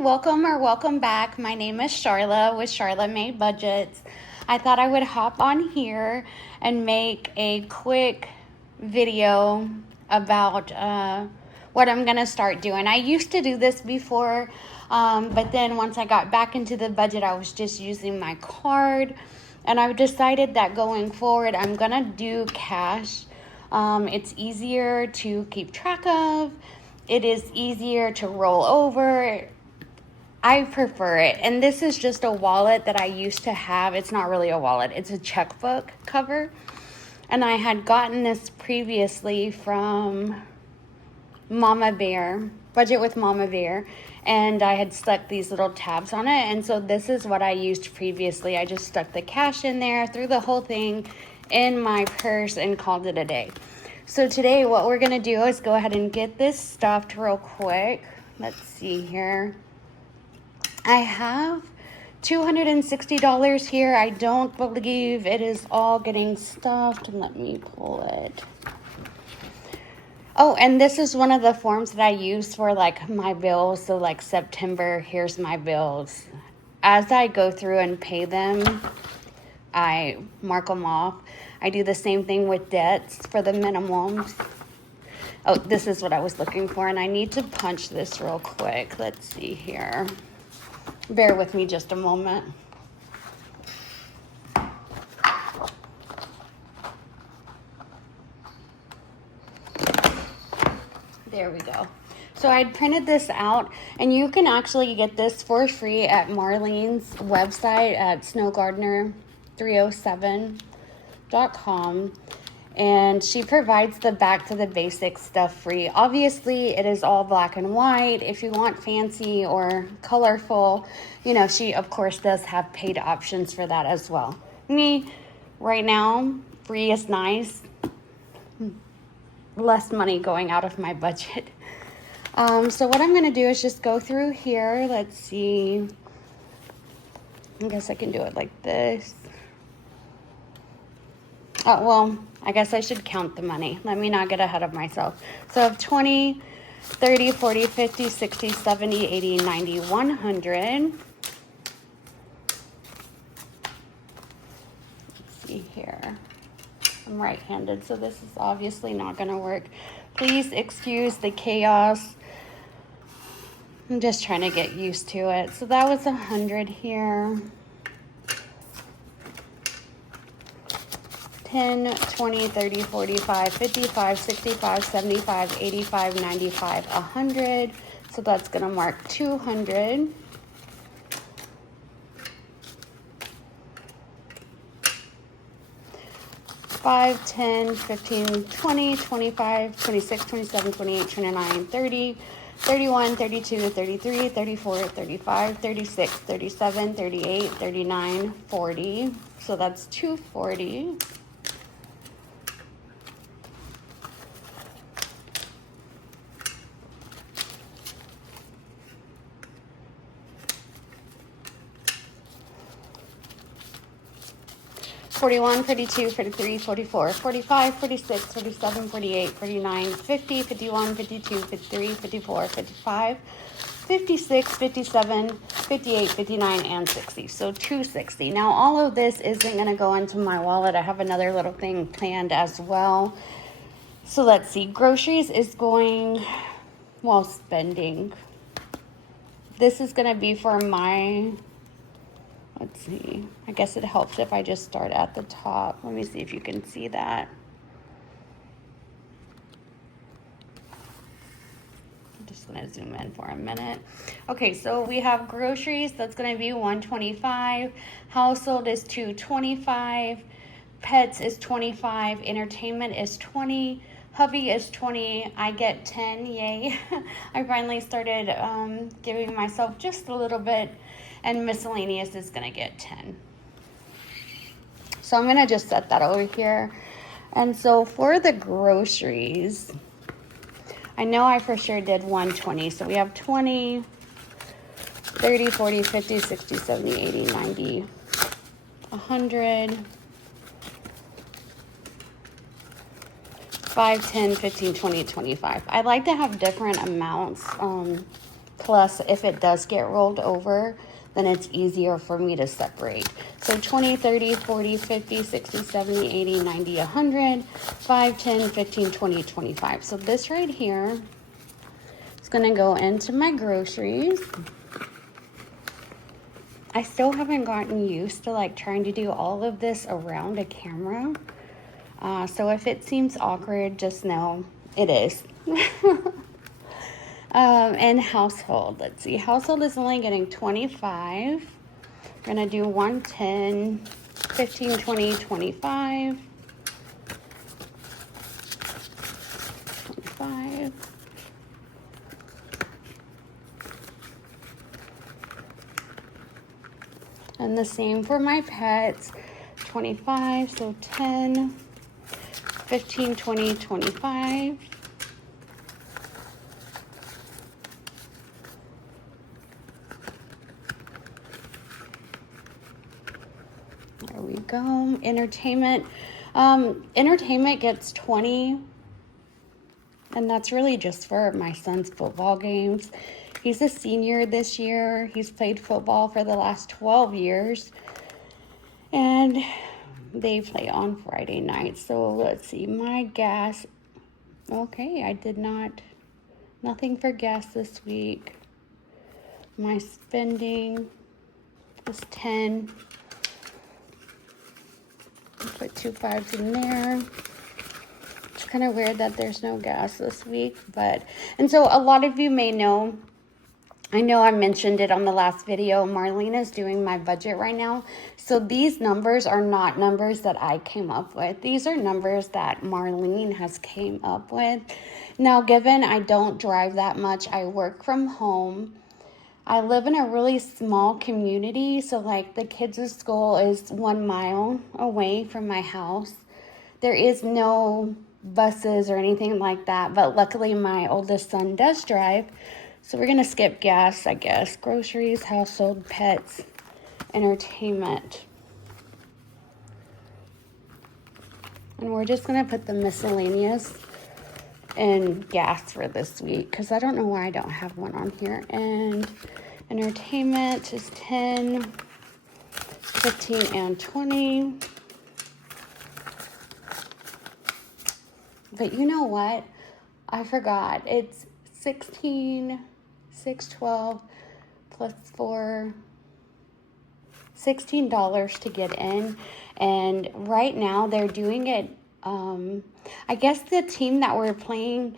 welcome back. My name is Charla with Charla Made Budgets. I thought I would hop on here and make a quick video about what I'm gonna start doing. I used to do this before, but then once I got back into the budget, I was just using my card, and I've decided that going forward, I'm gonna do cash. It's easier to keep track of. It is easier to roll over. I prefer it. And this is just a wallet that I used to have. It's not really a wallet. It's a checkbook cover. And I had gotten this previously from Mama Bear, Budget with Mama Bear. And I had stuck these little tabs on it. And so this is what I used previously. I just stuck the cash in there, threw the whole thing in my purse, and called it a day. So today what we're going to do is go ahead and get this stuffed real quick. Let's see here. I have $260 here. I don't believe it is all getting stuffed. Let me pull it. Oh, and this is one of the forms that I use for like my bills. So like September, here's my bills. As I go through and pay them, I mark them off. I do the same thing with debts for the minimums. Oh, this is what I was looking for, and I need to punch this real quick. Let's see here. Bear with me just a moment. There we go. So I printed this out, and you can actually get this for free at Marlene's website at snowgardener307.com. And she provides the back to the basics stuff free. Obviously, it is all black and white. If you want fancy or colorful, you know, she of course does have paid options for that as well. Me, right now, free is nice. Less money going out of my budget. So what I'm going to do is just go through here. Let's see. I guess I can do it like this. Oh, well, I guess I should count the money. Let me not get ahead of myself. So I have 20, 30, 40, 50, 60, 70, 80, 90, 100. Let's see here. I'm right-handed, so this is obviously not going to work. Please excuse the chaos. I'm just trying to get used to it. So that was 100 here. 10, 20, 30, 45, 55, 65, 75, 85, 95, 100. So that's going to mark 200. Five, 10, 15, 20, 25, 26, 27, 28, 29, 30, 31, 32, 33, 34, 35, 36, 37, 38, 39, 40. So that's 240. $41, $42, $43, $44, $45, $46, $47, $48, $49, $50, $51, $52, $53, $54, $55, $56, $57, $58, $59, and $60. So $260. Now all of this isn't going to go into my wallet. I have another little thing planned as well. So let's see. Groceries is going, well, spending. This is going to be for my... Let's see. I guess it helps if I just start at the top. Let me see if you can see that. I'm just going to zoom in for a minute. Okay, so we have groceries. That's going to be $125. Household is $225. Pets is $25. Entertainment is $20. Hubby is $20. I get $10. Yay. I finally started giving myself just a little bit. And miscellaneous is going to get 10. So I'm going to just set that over here. And so for the groceries, I know I for sure did 120. So we have 20, 30, 40, 50, 60, 70, 80, 90, 100, 5, 10, 15, 20, 25. I like to have different amounts Plus, if it does get rolled over, then it's easier for me to separate. So 20, 30, 40, 50, 60, 70, 80, 90, 100, 5, 10, 15, 20, 25. So this right here is gonna go into my groceries. I still haven't gotten used to like trying to do all of this around a camera. So if it seems awkward, just know it is. And household, let's see, household is only getting 25. We're gonna do 110, 15, 20, 25, 25. And the same for my pets, 25, so 10, 15, 20, 25. There we go. Entertainment. Entertainment gets 20. And that's really just for my son's football games. He's a senior this year. He's played football for the last 12 years. And they play on Friday night. So let's see. My gas. Okay, I did not. Nothing for gas this week. My spending is 10. Put 2 5s in there. It's kind of weird that there's no gas this week, and so a lot of you may know, I know I mentioned it on the last video, Marlene is doing my budget right now. So these numbers are not numbers that I came up with. These are numbers that Marlene has came up with. Now, given I don't drive that much, I work from home. I live in a really small community, so like the kids' school is 1 mile away from my house. There is no buses or anything like that, but luckily my oldest son does drive. So we're gonna skip gas, I guess. Groceries, household, pets, entertainment. And we're just gonna put the miscellaneous and gas for this week, because I don't know why I don't have one on here. And entertainment is 10, 15, and 20. But you know what? I forgot. It's 16, 6, 12, plus 4, $16 to get in. And right now they're doing it, I guess the team that we're playing,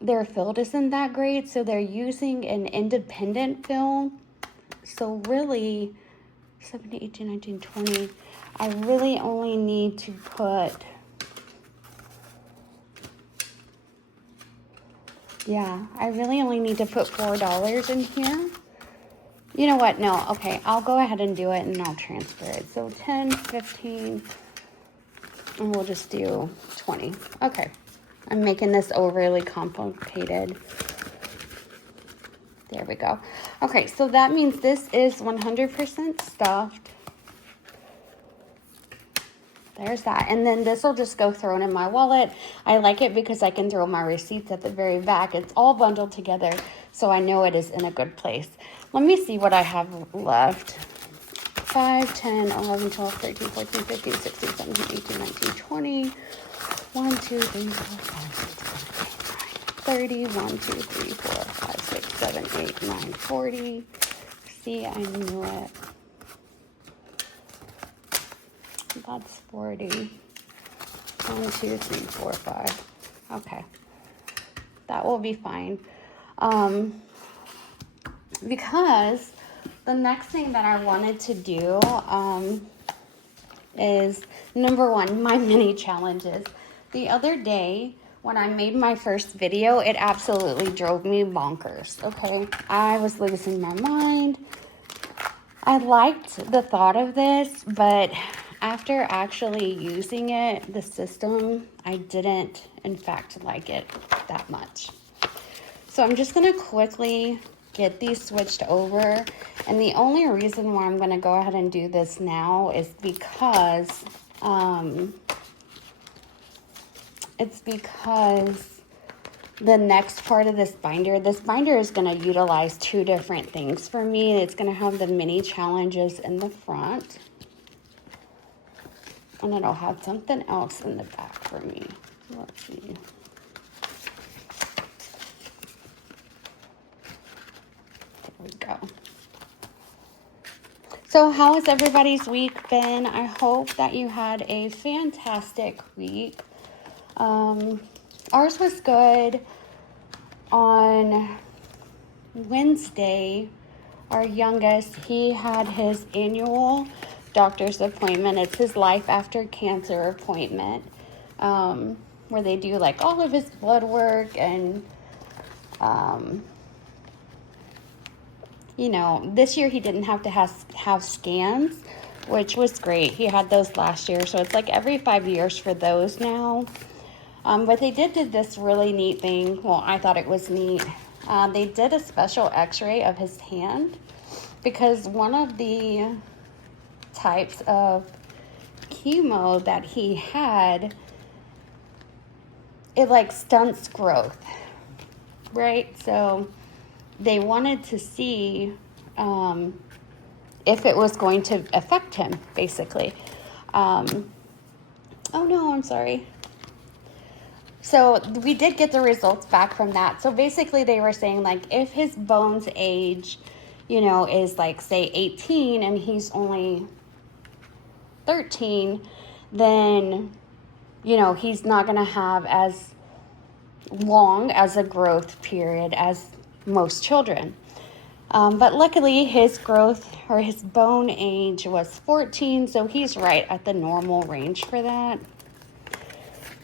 their field isn't that great, so they're using an independent field. So really, 17, 18, 19, 20, I really only need to put, I really only need to put $4 in here. You know what? No, okay, I'll go ahead and do it and I'll transfer it. So 10, 15, and we'll just do 20. Okay, I'm making this overly complicated. There we go. Okay, so that means this is 100% stuffed. There's that. And then this will just go thrown in my wallet. I like it because I can throw my receipts at the very back. It's all bundled together, so I know it is in a good place. Let me see what I have left. 5, 10, 11, 12, 13, 14, 15, 16, 17, 18, 19, 20. 1, 2, 3, 4, 5, 6, 7, 8, 9, 30. 1, 2, 3, 4, 5, 6, 7, 8, 9, 40. See, I knew it. That's 40. 1, 2, 3, 4, 5. Okay. That will be fine. Because the next thing that I wanted to do is, number one, my mini challenges. The other day, when I made my first video, it absolutely drove me bonkers, okay? I was losing my mind. I liked the thought of this, but after actually using it, the system, I didn't, in fact, like it that much. So I'm just going to quickly get these switched over. And the only reason why I'm going to go ahead and do this now is because the next part of this binder is going to utilize two different things for me. It's going to have the mini challenges in the front, and it'll have something else in the back for me. Let's see. There we go. So how has everybody's week been? I hope that you had a fantastic week. Ours was good. On Wednesday, our youngest, he had his annual doctor's appointment. It's his life after cancer appointment, where they do like all of his blood work and, you know, this year he didn't have to have scans, which was great. He had those last year, so it's like every 5 years for those now. But they did this really neat thing. Well, I thought it was neat. They did a special x-ray of his hand because one of the types of chemo that he had, it like stunts growth, right? So they wanted to see if it was going to affect him, basically. Oh no, I'm sorry. So we did get the results back from that. So basically they were saying like if his bones age, you know, is like say 18 and he's only 13, then, you know, he's not going to have as long as a growth period as most children. But luckily his growth or his bone age was 14. So he's right at the normal range for that.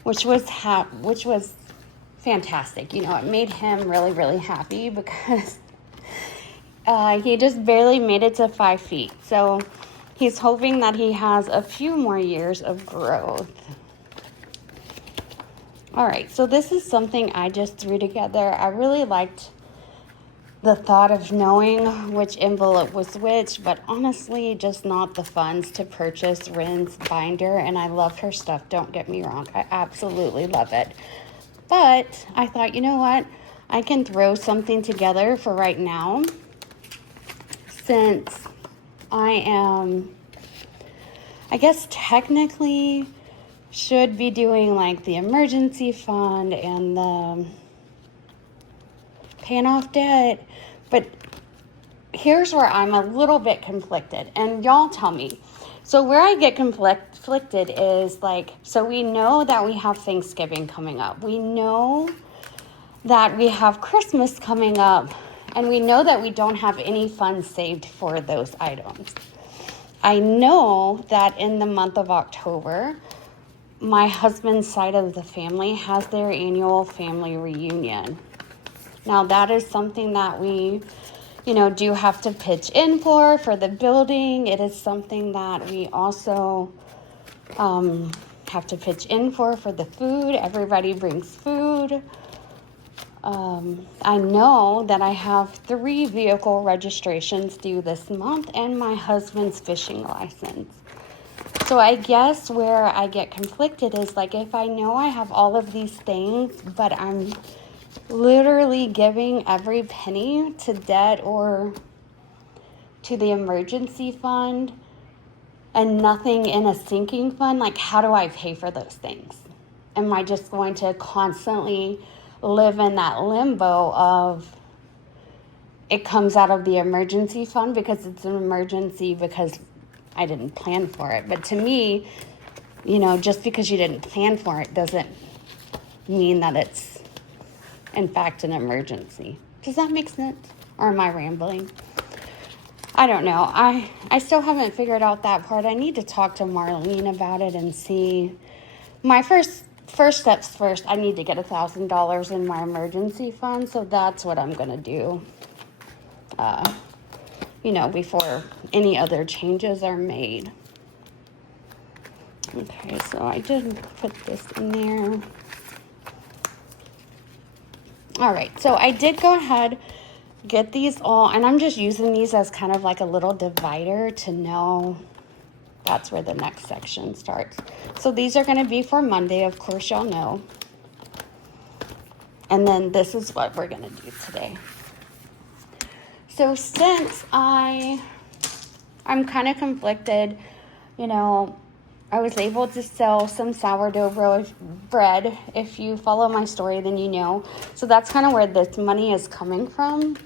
Which was fantastic. You know, it made him really, really happy because he just barely made it to 5 feet. So he's hoping that he has a few more years of growth. All right, so this is something I just threw together. I really liked the thought of knowing which envelope was which, but honestly, just not the funds to purchase Rin's binder. And I love her stuff, don't get me wrong. I absolutely love it. But I thought, you know what? I can throw something together for right now. Since I am, I guess technically should be doing like the emergency fund and the paying off debt, but here's where I'm a little bit conflicted, and y'all tell me. So where I get conflicted is like, so we know that we have Thanksgiving coming up. We know that we have Christmas coming up, and we know that we don't have any funds saved for those items. I know that in the month of October, my husband's side of the family has their annual family reunion. Now that is something that we, you know, do have to pitch in for the building. It is something that we also have to pitch in for the food. Everybody brings food. I know that I have 3 vehicle registrations due this month and my husband's fishing license. So I guess where I get conflicted is like if I know I have all of these things, but I'm literally giving every penny to debt or to the emergency fund and nothing in a sinking fund, like how do I pay for those things? Am I just going to constantly live in that limbo of it comes out of the emergency fund because it's an emergency because I didn't plan for it? But to me, you know, just because you didn't plan for it doesn't mean that it's in fact an emergency. Does that make sense? Or am I rambling? I don't know. I still haven't figured out that part. I need to talk to Marlene about it and see. My first steps first, I need to get $1,000 in my emergency fund. So that's what I'm going to do, you know, before any other changes are made. Okay, so I did put this in there. All right, so I did go ahead, get these all, and I'm just using these as kind of like a little divider to know that's where the next section starts. So these are going to be for Monday, of course, y'all know. And then this is what we're going to do today. So since I'm kind of conflicted, you know, I was able to sell some sourdough bread. If you follow my story, then you know. So that's kind of where this money is coming from.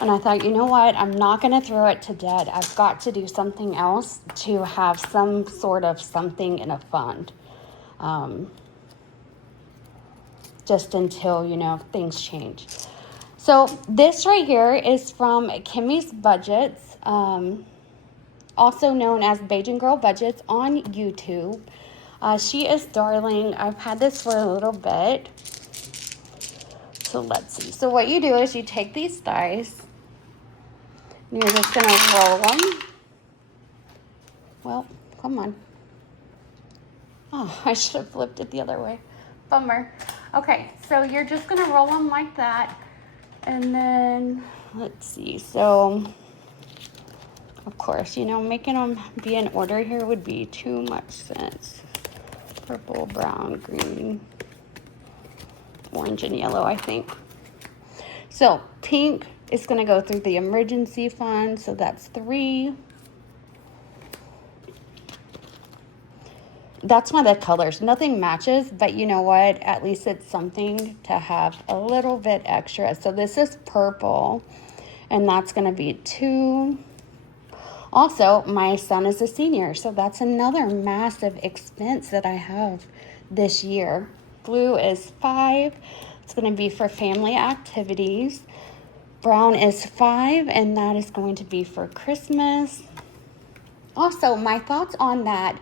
And I thought, you know what? I'm not going to throw it to debt. I've got to do something else to have some sort of something in a fund. Just until, you know, things change. So this right here is from Kimmie's Budgets, also known as Bajan Girl Budgets on YouTube. She is darling. I've had this for a little bit. So let's see. So what you do is you take these dice. You're just going to roll them. Well, come on. Oh, I should have flipped it the other way. Bummer. Okay, so you're just going to roll them like that. And then, let's see. So, of course, you know, making them be in order here would be too much sense. Purple, brown, green, orange, and yellow, I think. So, pink is going to go through the emergency fund. So, that's 3. That's why the colors, nothing matches, but you know what? At least it's something to have a little bit extra. So this is purple, and that's going to be 2. Also, my son is a senior, so that's another massive expense that I have this year. Blue is 5. It's going to be for family activities. Brown is 5, and that is going to be for Christmas. Also, my thoughts on that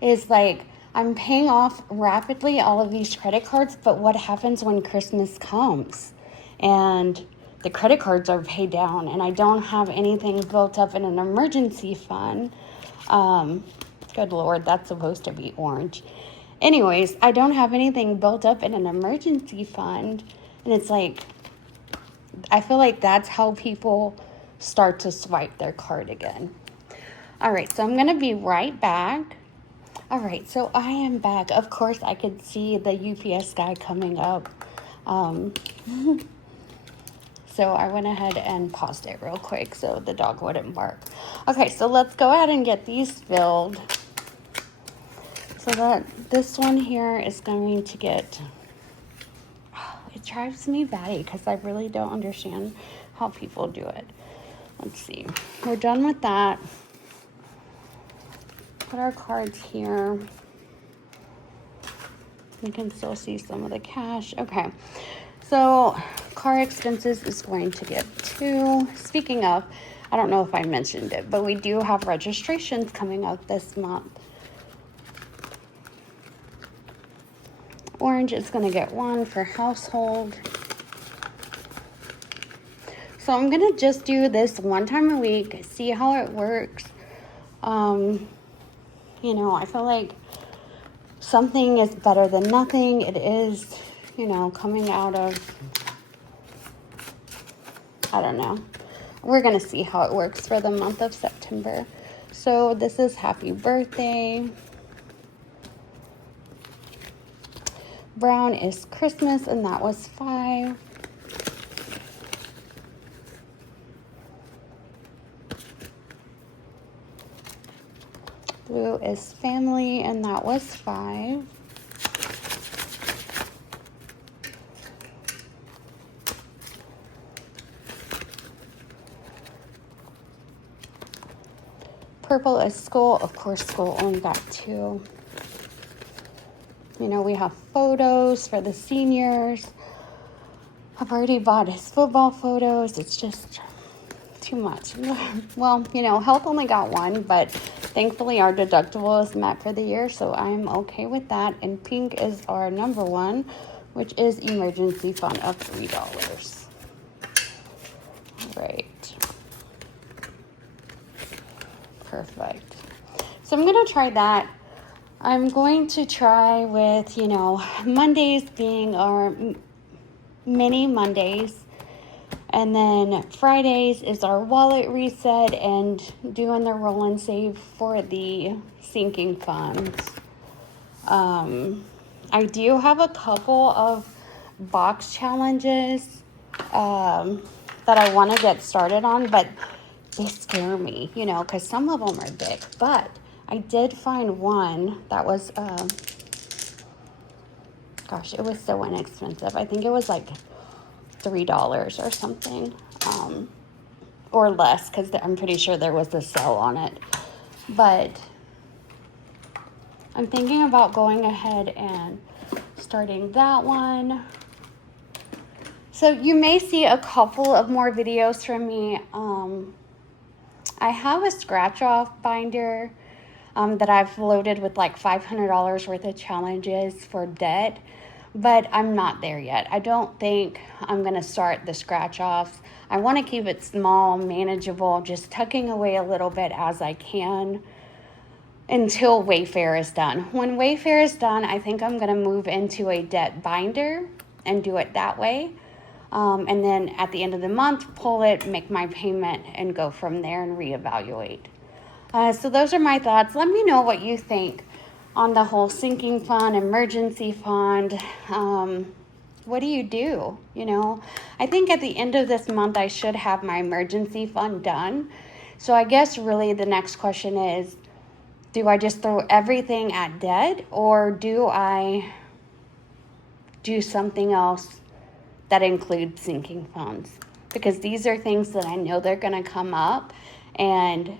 is like, I'm paying off rapidly all of these credit cards, but what happens when Christmas comes and the credit cards are paid down and I don't have anything built up in an emergency fund? Good Lord, that's supposed to be orange. Anyways, I don't have anything built up in an emergency fund, and it's like, I feel like that's how people start to swipe their card again. All right, so I'm going to be right back. All right, so I am back. Of course, I could see the UPS guy coming up. So I went ahead and paused it real quick so the dog wouldn't bark. Okay, so let's go ahead and get these filled. So that this one here is going to get... It drives me batty because I really don't understand how people do it. Let's see. We're done with that. Put our cards here. You can still see some of the cash. Okay, so car expenses is going to get 2. Speaking of, I don't know if I mentioned it, but we do have registrations coming out this month. Orange is going to get 1 for household. So I'm going to just do this one time a week, see how it works. You know, I feel like something is better than nothing. It is, you know, coming out of, I don't know. We're going to see how it works for the month of September. So this is happy birthday. Brown is Christmas, and that was 5. Blue is family, and that was 5. Purple is school. Of course, school only got 2. You know, we have photos for the seniors. I've already bought his football photos. It's just too much. Well, you know, health only got 1, but thankfully our deductible is met for the year, so I'm okay with that. And pink is our number 1, which is emergency fund of $3. All right. Perfect. So I'm going to try that. I'm going to try with, you know, Mondays being our mini Mondays. And then Fridays is our wallet reset and doing the roll and save for the sinking funds. I do have a couple of box challenges that I want to get started on, but they scare me, you know, because some of them are big. But I did find one that was, gosh, it was so inexpensive. I think it was like $3 or something, or less, because I'm pretty sure there was a sale on it. But I'm thinking about going ahead and starting that one. So you may see a couple of more videos from me. I have a scratch off binder that I've loaded with like $500 worth of challenges for debt, but I'm not there yet. I don't think I'm gonna start the scratch offs. I wanna keep it small, manageable, just tucking away a little bit as I can until Wayfair is done. When Wayfair is done, I think I'm gonna move into a debt binder and do it that way. And then at the end of the month, pull it, make my payment, and go from there and reevaluate. So those are my thoughts. Let me know what you think on the whole sinking fund, emergency fund. What do you do? You know, I think at the end of this month, I should have my emergency fund done. So I guess really the next question is, do I just throw everything at debt, or do I do something else that includes sinking funds? Because these are things that I know they're going to come up, and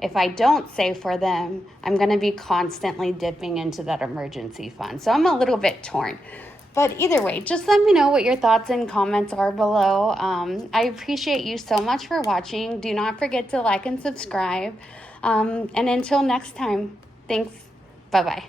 if I don't save for them, I'm going to be constantly dipping into that emergency fund. So I'm a little bit torn. But either way, just let me know what your thoughts and comments are below. I appreciate you so much for watching. Do not forget to like and subscribe. And until next time, thanks. Bye-bye.